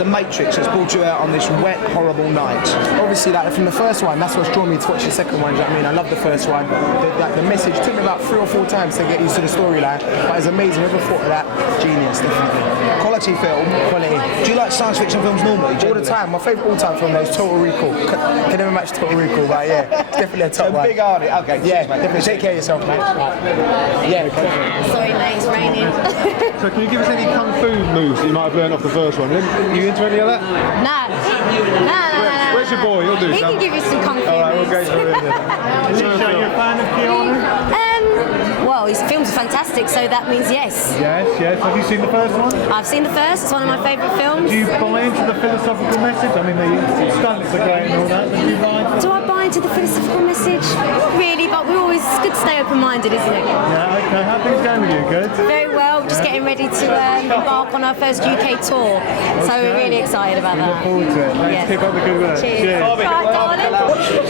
The Matrix that's brought you out on this wet, horrible night? Obviously, like from the first one, that's what's drawn me to watch the second one. Do you know what I mean? I love the first one. The message took me about 3 or 4 times to get used to the storyline, but it's amazing. Whoever thought of that? Genius, definitely. Quality film. Quality. Do you like science fiction films normally? All the time. My favourite all-time film though is Total Recall. Can never match Total Recall, but yeah, it's definitely a top one. Big artist. Okay. Yeah, cheers, mate. definitely. Take care of yourself, mate. Yeah. Sorry, mate, it's raining. So can you give us any kung fu moves that you might have learned off the first one? Are you into any of that? Nah. Where's your boy? He'll do He some. can give you some kung fu Alright, we'll moves. go through it then. Aleesha, are you a fan of Keanu? Well, his films are fantastic, so that means yes. Yes. Have you seen the first one? I've seen the first, it's one of my favourite films. Do you buy into the philosophical message? I mean, the stunts are great and all that, but do you buy into Do I buy into the philosophical message? Not really, but it's good to stay open-minded, isn't it? Yeah, okay. How are things going with you? Good? Very well, just getting ready to embark on our first UK tour. So we're really excited about Look that. forward to it. Thanks. Yes. Keep up the good work. Cheers. Bye, darling.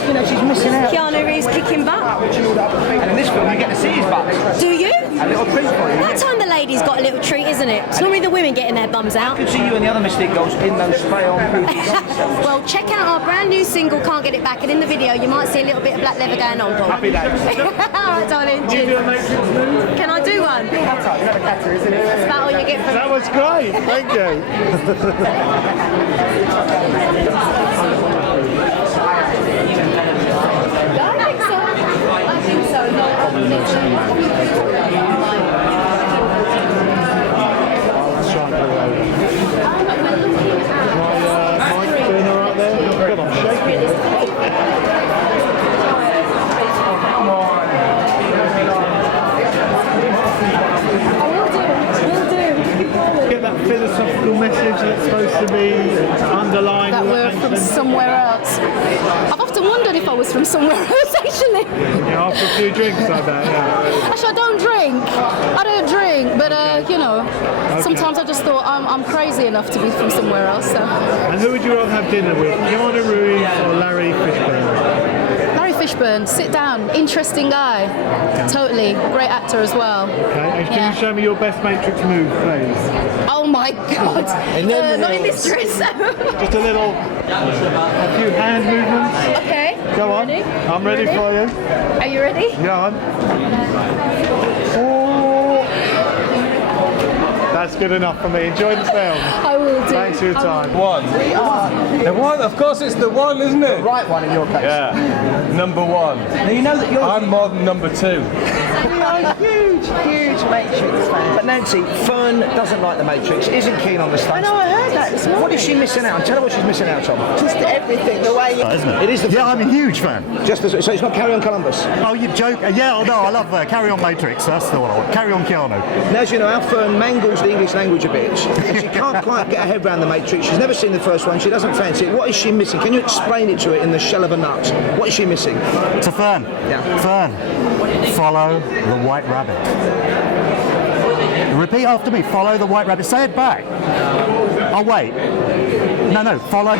You know, she's missing out. Keanu Reeves kicking butt. And in this film, you get to see his butt. Do you? A little treat for you. That time the ladies got a little treat, isn't it? It's normally the women getting their bums out. I could see you and the other Mis-Teeq girls in those spray-on movies. Well, check out our brand new single, Can't Get It Back, and in the video you might see a little bit of black leather going on, Paul. Happy days. Alright, darling. Do you do a Matrix move? Can I do one? That's about all you get from That was great. Thank you. I think so. Let's try and pull it over. My mic doing all right there? God, I'm shaking. Get that philosophical message that's supposed to be underlying That all we're that from action. somewhere else. I've often wondered if I was from somewhere else, actually. Yeah, after a few drinks, I bet, yeah. Actually, I don't drink, but you know, sometimes I just thought I'm crazy enough to be from somewhere else. So. And who would you rather have dinner with, Keanu Reeves or Larry Fishburne? Larry Fishburne, sit down, interesting guy, totally, great actor as well. Okay, and can Yeah. you show me your best Matrix move, please? Oh my God! Not in this dress. Just a few hand movements. Okay. Go on. Ready? I'm ready for you. Are you ready? Go on. Oh. That's good enough for me. Enjoy the film. I will do. Thanks for your time. One. The one, of course it's the one, isn't it? Right one in your case. Yeah. Number one. Now you know that you're I'm more than number two. a huge Matrix fan. But Nancy, Fern doesn't like the Matrix, isn't keen on the stunts. I know, I heard that this morning. What is she missing out on? Tell her what she's missing out on. Just everything, the way you... Isn't it? It is the Yeah, I'm a huge fan. Just as, so it's not Carry On Columbus. Oh, you joke? Yeah, no, I love Carry On Matrix. That's the one I want. Carry On Keanu. Now, as you know, our Fern mangles the English language a bit. And she can't quite get her head around the Matrix. She's never seen the first one. She doesn't fancy it. What is she missing? Can you explain it to her in the shell of a nut? What is she missing? To Fern. Yeah. Fern, follow the white rabbit. Repeat after me. Follow the white rabbit. Say it back. Oh, wait. No, follow.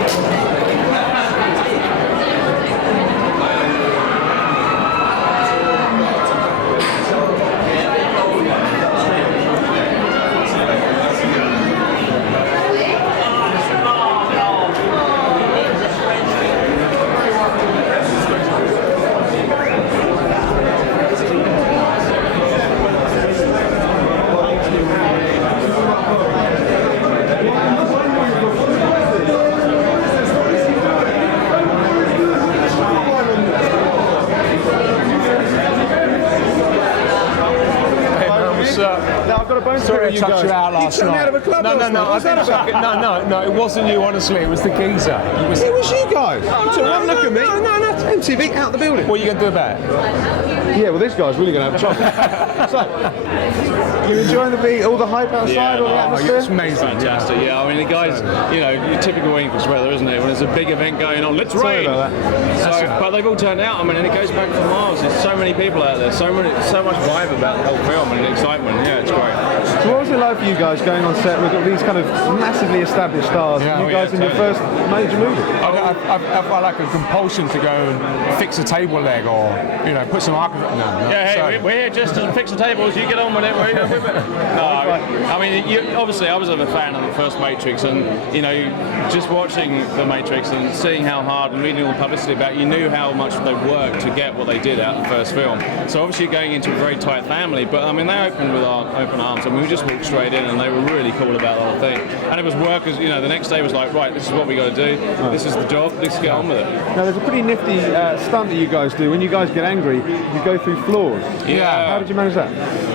Sorry I chucked you out last took me night. out of a club last night. I didn't chuck it. No, it wasn't you, honestly. It was the geezer. It was you guys. One look at me. No, MTV out the building. What are you going to do about it? Yeah, well, this guy's really going to have trouble. So, you enjoying the beat, all the hype outside, all the atmosphere? It's amazing. Fantastic, yeah. I mean, the guys, you know, your typical English weather, isn't it? When there's a big event going on, let's Sorry rain. about that. So, but they've all turned out. I mean, and it goes back for miles. There's so many people out there, so much vibe about the whole film and excitement. Yeah, it's great. So what was it like for you guys going on set with all these kind of massively established stars, Yeah, you guys in your first major movie? I've got like a compulsion to go and fix a table leg or, you know, put some arc. No, Yeah, hey, we're here just to fix the tables. You get on with it. I mean, obviously, I was a fan of the first Matrix, and you know, just watching the Matrix and seeing how hard and reading all the publicity about it, you knew how much they worked to get what they did out of the first film. So obviously, going into a very tight family, but I mean, they opened with our open arms. I mean, we just walked straight in, and they were really cool about the whole thing. And it was work, as you know, the next day was like, right, this is what we got to do. This is the job. Let's get on with it. Now, there's a pretty nifty stunt that you guys do. When you guys get angry, you go through floors. Yeah. How did you manage that?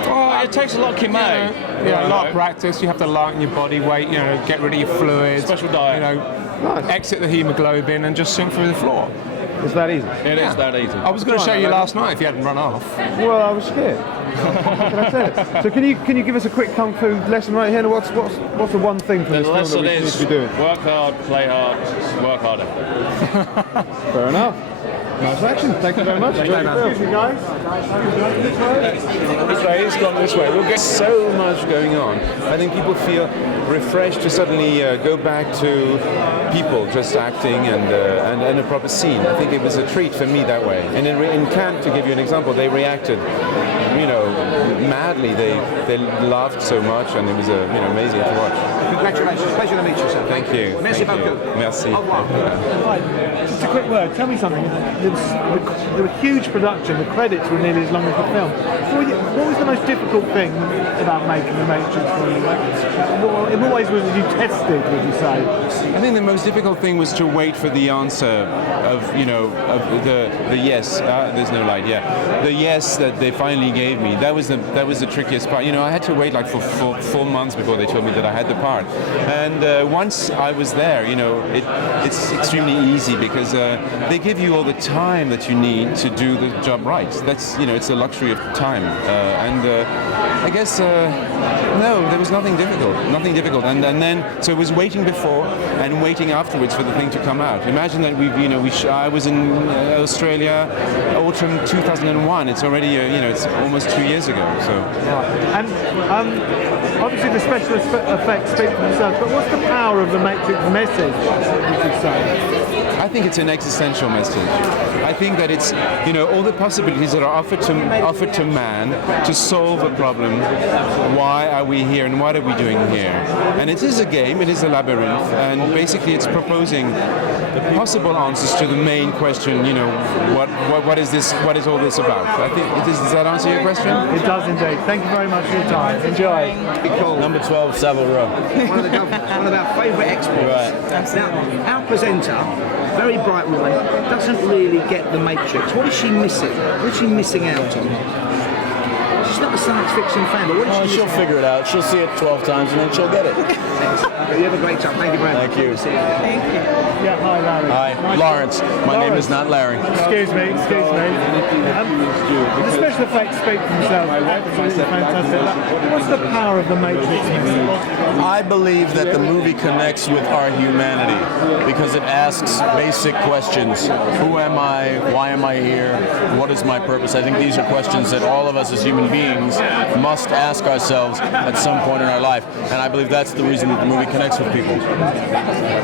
Oh, it takes a lot of kime. Yeah, a lot of practice. You have to lighten your body weight, you know, get rid of your fluids. Special diet. You know, exit the hemoglobin and just sink through the floor. It's that easy. It is that easy. I was going to show you last night if you hadn't run off. Well, I was scared. Can I say it? So can you give us a quick kung fu lesson right here? What's the one thing from this film that we need to be doing? Work hard, play hard, work harder. Fair enough. Nice action. Thank you very much. Excuse me, guys. This way, it's gone this way. We'll get so much going on. I think people feel refreshed to suddenly go back to people just acting and a proper scene. I think it was a treat for me that way. And in Cannes, to give you an example, they reacted, you know, madly. They laughed so much, and it was amazing to watch. Congratulations. Pleasure to meet you, sir. Thank you. Merci Thank you. beaucoup. Merci. Right, just a quick word. Tell me something. There was huge production. The credits were nearly as long as the film. What was the most difficult thing about making The Matrix for you? In what ways was you tested, would you say? I think the most difficult thing was to wait for the answer of the yes. There's no light. Yeah, the yes that they finally gave me. That was the trickiest part. You know, I had to wait like for 4 months before they told me that I had the part. And once I was there, you know, it's extremely easy because they give you all the time that you need to do the job right. That's, you know, it's a luxury of time. I guess no, there was nothing difficult. And then so it was waiting before and waiting afterwards for the thing to come out. Imagine that I was in Australia autumn 2001. It's already it's almost 2 years ago. So. And obviously the special effects speak for themselves. But what's the power of the Matrix message, would you say? I think it's an existential message. I think that it's, you know, all the possibilities that are offered to man to solve a problem. Why are we here and what are we doing here? And it is a game, it is a labyrinth, and basically it's proposing possible answers to the main question, you know, what is this, what is all this about? I think, does that answer your question? It does indeed. Thank you very much for your time. Enjoy. Number 12, Savile Row. One of the governors, one of our favourite exports. Right. Now, our presenter, very bright woman, doesn't really get the Matrix. What is she missing? What is she missing out on? She's not a science fiction fan, but what is she She'll figure it out. She'll see it 12 times and then she'll get it. Okay, you have a great time. Thank you very much. Thank you. Thank you. Yeah, hi Larry. Hi, Lawrence. My name is not Larry. Excuse me. The special effects speak for themselves. Absolutely fantastic. What's the power of the Matrix message? I believe that the movie connects with our humanity because it asks basic questions. Who am I? Why am I here? What is my purpose? I think these are questions that all of us as human beings must ask ourselves at some point in our life. And I believe that's the reason that the movie connects with people.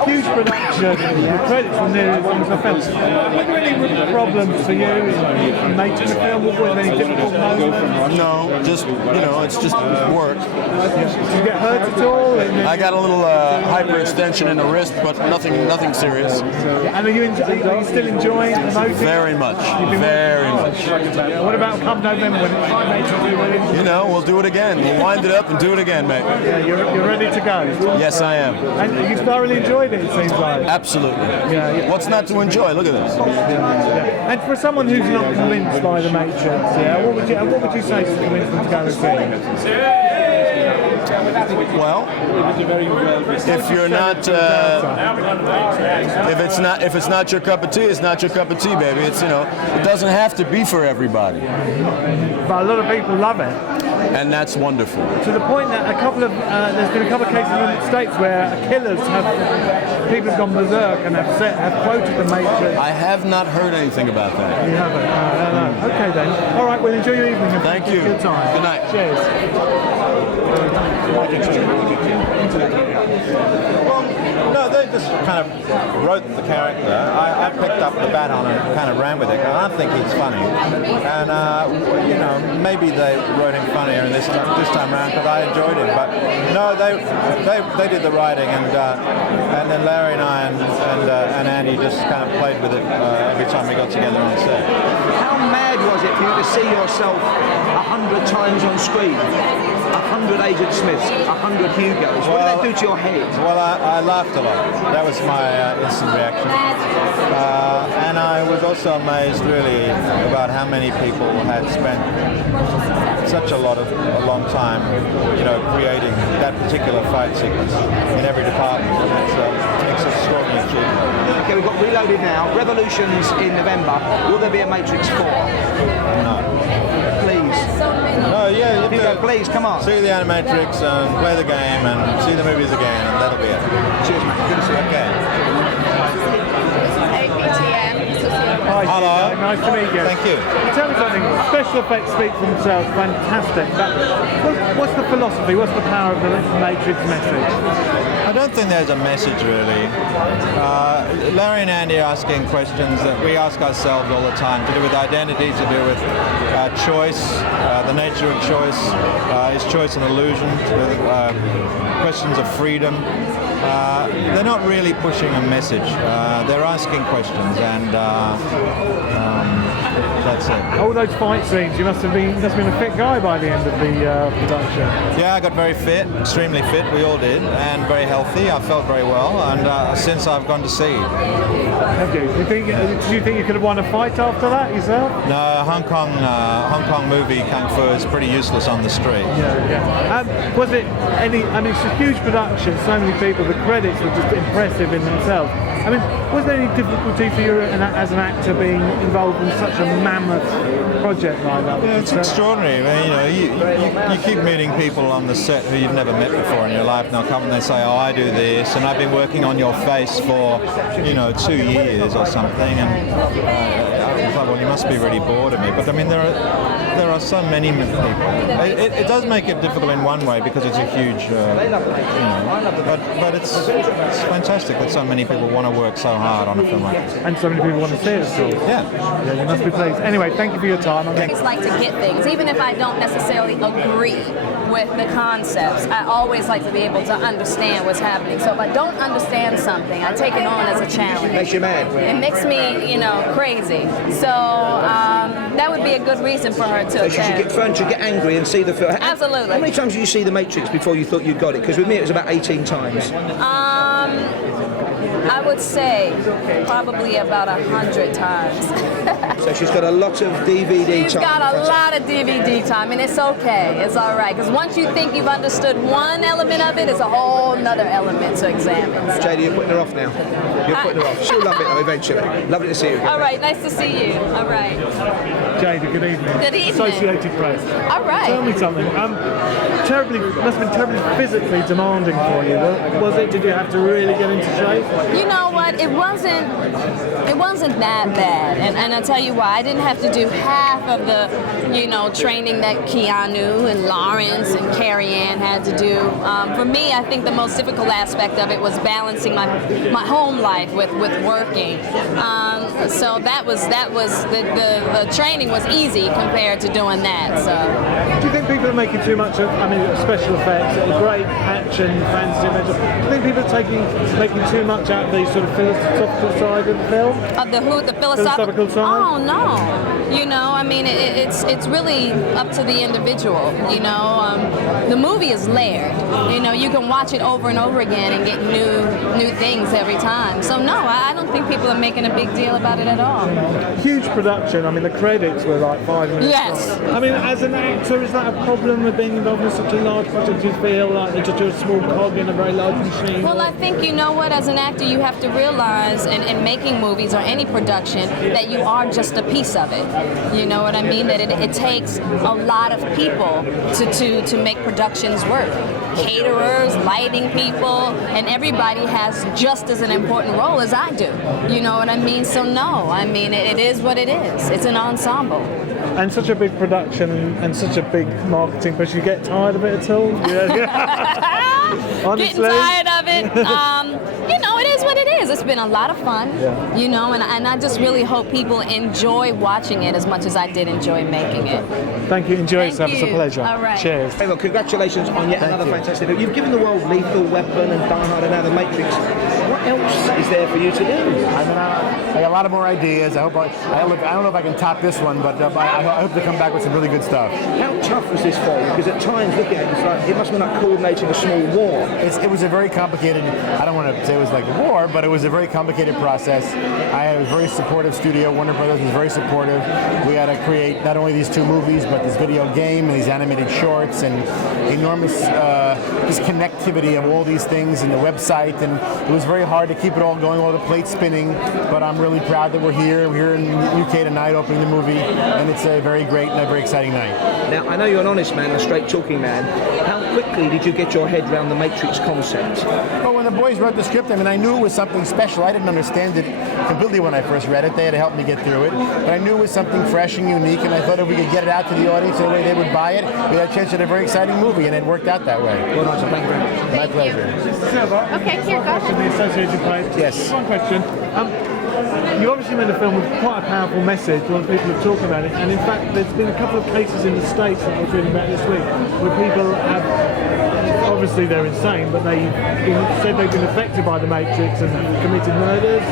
Huge production, the credits were nearly as long as the film. Were there any problems for you in making the film? Were there any difficult moments? No, just, it's just work. Did you get hurt at all? I got a little hyperextension in the wrist, but nothing serious. And are you still enjoying the movie? Very much, very much. What about come November when it's We'll do it again. We'll wind it up and do it again, mate. Yeah, you're ready to go? Yes, I am. And you thoroughly enjoyed it, it seems like. Absolutely. Yeah. What's not to enjoy? Look at this. Yeah. And for someone who's not convinced by the Matrix, what would you say to convince them to go and see it? Well, if you're not, if it's not your cup of tea, it's not your cup of tea, baby. It's it doesn't have to be for everybody. But a lot of people love it. And that's wonderful. To the point that there's been a couple of cases in the States where people have gone berserk and have quoted the Matrix. I have not heard anything about that. You haven't? No. Okay then. All right, well enjoy your evening. Thank you. Good time. Good night. Cheers. No, they're just kind of wrote the character, I picked up the baton and kind of ran with it. I think he's funny, and you know, maybe they wrote him funnier this time around because I enjoyed him. But no, they did the writing, and then Larry and I and Andy just kind of played with it every time we got together on set. How mad was it for you to see yourself 100 times on screen? 100 Agent Smiths, 100 Hugos. What did that do to your head? Well, I laughed a lot. That was my instant reaction. And I was also amazed, really, about how many people had spent such a long time, you know, creating that particular fight sequence in every department. And it's an extraordinary achievement. Okay, we've got Reloaded now. Revolution's in November. Will there be a Matrix 4? No. Please. No, yeah, you Hugo, please, come on. See the Animatrix and play the game and see the movies again, and that'll be it. Cheers, mate. Good to see you. Okay. Hi, hello. Hugo. Nice to meet you. Thank you. Tell me something. Special effects speak for themselves. Fantastic. But what's the philosophy? What's the power of the Matrix message? I don't think there's a message really. Larry and Andy are asking questions that we ask ourselves all the time, to do with identity, to do with choice, the nature of choice. Is choice an illusion? Questions of freedom. They're not really pushing a message. They're asking questions, and that's it. All those fight scenes, you must have been a fit guy by the end of the production. Yeah, I got very fit, extremely fit. We all did, and very healthy. I felt very well, and since I've gone to sea. Have you? Do you think you could have won a fight after that yourself? No, Hong Kong movie Kung Fu is pretty useless on the street. Yeah. Was it any? I mean, it's a huge production. So many people. The credits were just impressive in themselves. I mean, was there any difficulty for you as an actor being involved in such a mammoth project like that? Yeah, it's extraordinary. I mean, you know, you keep meeting people on the set who you've never met before in your life, and they'll come and they say, "Oh, I do this, and I've been working on your face for, you know, 2 years or something." And I thought, well, you must be really bored of me. But I mean, there are so many people. It does make it difficult in one way because it's a huge, you know, but it's fantastic that so many people want to work so hard on a film like this. And so many people want to see it, of course. Yeah, you must be pleased. Anyway, thank you for your time. I always like to get things, even if I don't necessarily agree with the concepts. I always like to be able to understand what's happening. So if I don't understand something, I take it on as a challenge. Makes you mad. It makes me, you know, crazy. So that would be a good reason for her to. So she should get fun, she should get angry and see the film. Absolutely. How many times did you see The Matrix before you thought you got it? Because with me it was about 18 times. I would say probably about 100 times. So she's got a lot of DVD time. She's got a lot of DVD time, and it's okay. It's all right. Because once you think you've understood one element of it, it's a whole nother element to examine. So. JD, you're putting her off now. You're putting her off. She'll love it though, eventually. Lovely to see you again. All right, nice to see you. All right. JD, good evening. Good evening. Associated Press. All right. Tell me something. Must have been terribly physically demanding for you. Was it? Did you have to really get into shape? You know what? It wasn't that bad, and I'll tell you why. I didn't have to do half of the, you know, training that Keanu and Lawrence and Carrie Ann had to do. For me, I think the most difficult aspect of it was balancing my home life with working. So that was the training was easy compared to doing that. So. Do you think people are making too much of? I mean, special effects, great action, fantasy. Do you think people are making too much out of the sort of philosophical side of the film? The philosophical side? Oh no, you know, I mean, it's really up to the individual. You know, the movie is layered. You know, you can watch it over and over again and get new things every time. So no, I don't think people are making a big deal about it at all. Huge production. I mean, the credits were like 5 minutes. Yes. Long. I mean, as an actor, is that a problem with being involved in such a large project? Do you feel like you're just a small cog in a very large machine? Well, I think, you know what, as an actor, you have to realize in making movies or any production that you are just a piece of it. You know what I mean? That it takes a lot of people to make productions work. Caterers, lighting people, and everybody has just as an important role as I do. You know what I mean? So no, I mean, it is what it is. It's an ensemble. And such a big production and such a big marketing push, you get tired of it at all? Yeah. Getting tired of it. You know, it is what it is. it's been a lot of fun, you know, and I just really hope people enjoy watching it as much as I did enjoy making it. Thank you. Enjoy Thank yourself. It's a you. pleasure. All right. Cheers. Hey, well, congratulations on yet another fantastic film. You've given the world Lethal Weapon and Die Hard and now The Matrix. What else is there for you to do? I got a lot of more ideas. I don't know if I can top this one, but I hope to come back with some really good stuff. How tough was this for you? Because at times, looking at it, it's like, it must have been like coordinating a small war. It was a very complicated, I don't want to say it was like a war, but it was a very complicated process. I had a very supportive studio. Warner Brothers was very supportive. We had to create not only these 2 movies, but this video game and these animated shorts and enormous just connectivity of all these things and the website. And it was very hard to keep it all going, all the plates spinning. But I'm really proud that we're here. We're here in the UK tonight opening the movie, and it's a very great and a very exciting night. Now, I know you're an honest man, a straight talking man. How quickly did you get your head around the Matrix concept? Well, when the boys wrote the script, I mean, I knew it was something special. I didn't understand it completely when I first read it. They had to help me get through it. But I knew it was something fresh and unique, and I thought if we could get it out to the audience in a way they would buy it, we had a chance at a very exciting movie, and it worked out that way. Well done, so thank you very much. My pleasure. Okay, here, go. The Associated Press. Yes. One question. You obviously made a film with quite a powerful message. A lot of people have talked about it, and in fact, there's been a couple of cases in the States that I was reading about this week where people have, obviously they're insane, but they said they've been affected by the Matrix and have committed murders.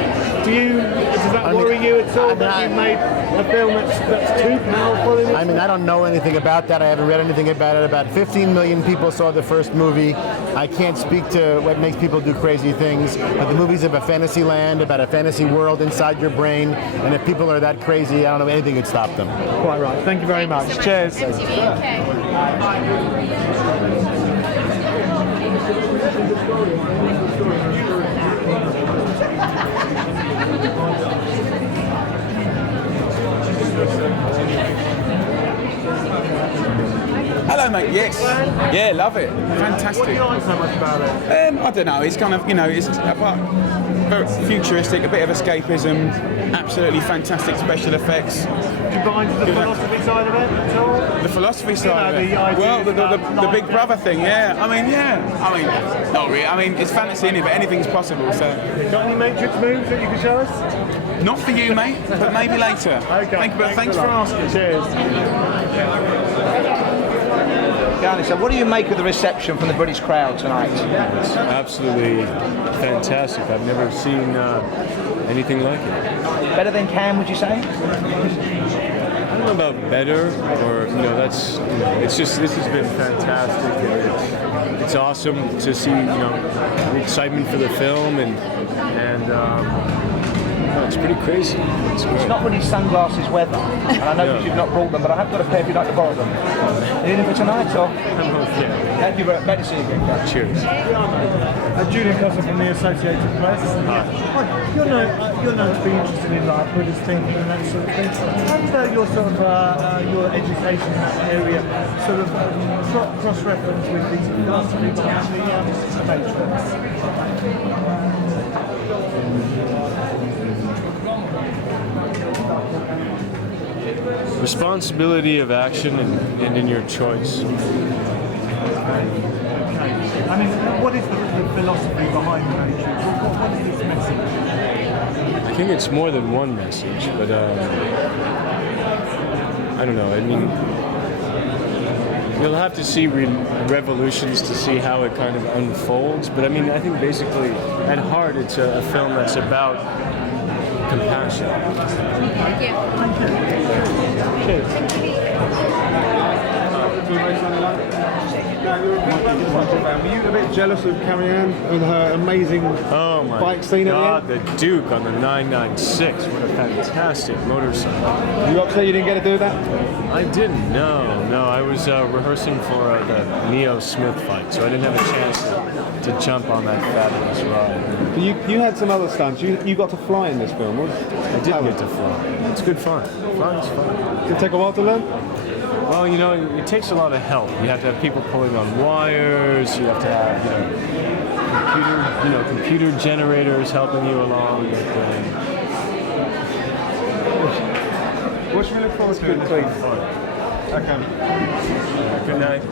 Does that worry you at all that you made a film that's too powerful? I mean, I don't know anything about that. I haven't read anything about it. About 15 million people saw the first movie. I can't speak to what makes people do crazy things, but the movie's about a fantasy land, about a fantasy world inside your brain, and if people are that crazy, I don't know anything could stop them. Quite right. Thank you very much. Cheers. Hello, mate. Yes. Yeah, love it. Fantastic. What do you like so much about it? I don't know. It's kind of, it's very futuristic, a bit of escapism, absolutely fantastic special effects. Do you buy into the philosophy side of it at all? The philosophy side of it? Well, the Big Brother thing, yeah. I mean, not really. I mean, it's fantasy in it, but anything's possible, so. Got any Matrix moves that you can show us? Not for you, mate, but maybe later. Okay. Thanks for asking. Cheers. So what do you make of the reception from the British crowd tonight? It's absolutely fantastic. I've never seen anything like it. Better than Cannes, would you say? I don't know about better, or it's just this has been fantastic. It's awesome to see the excitement for the film and it's pretty crazy. It's not really sunglasses weather, and I know you've not brought them, but I have got a pair if you'd like to borrow them. Anything for tonight, or? Thank you very much. Better to see you again. Cheers. Julian Costa from the Associated Press. You're known to be interested in like Buddhist thinking and that sort of thing. And your sort of your education in that area sort of cross-reference with these philosophy behind the Matrix. Responsibility of action and in your choice. I mean, what is the philosophy behind the Matrix? What is its message? I think it's more than one message, but I don't know. I mean, you'll have to see Revolutions to see how it kind of unfolds. But I mean, I think basically, at heart, it's a film that's about compassion. Thank you. Were you a bit jealous of Carrie Ann and her amazing bike scene at the end? The Duke on the 996. What a fantastic motorcycle. You upset you didn't get to do that? I didn't. No. I was rehearsing for the Neo Smith fight, so I didn't have a chance to jump on that fabulous ride. You had some other stunts. You got to fly in this film. I did get to fly. It's good fun. Flying's fun. Did it take a while to learn? Well, it takes a lot of help. You have to have people pulling on wires. You have to have computer generators helping you along. What should we look forward to? Good fun. Okay. Good night.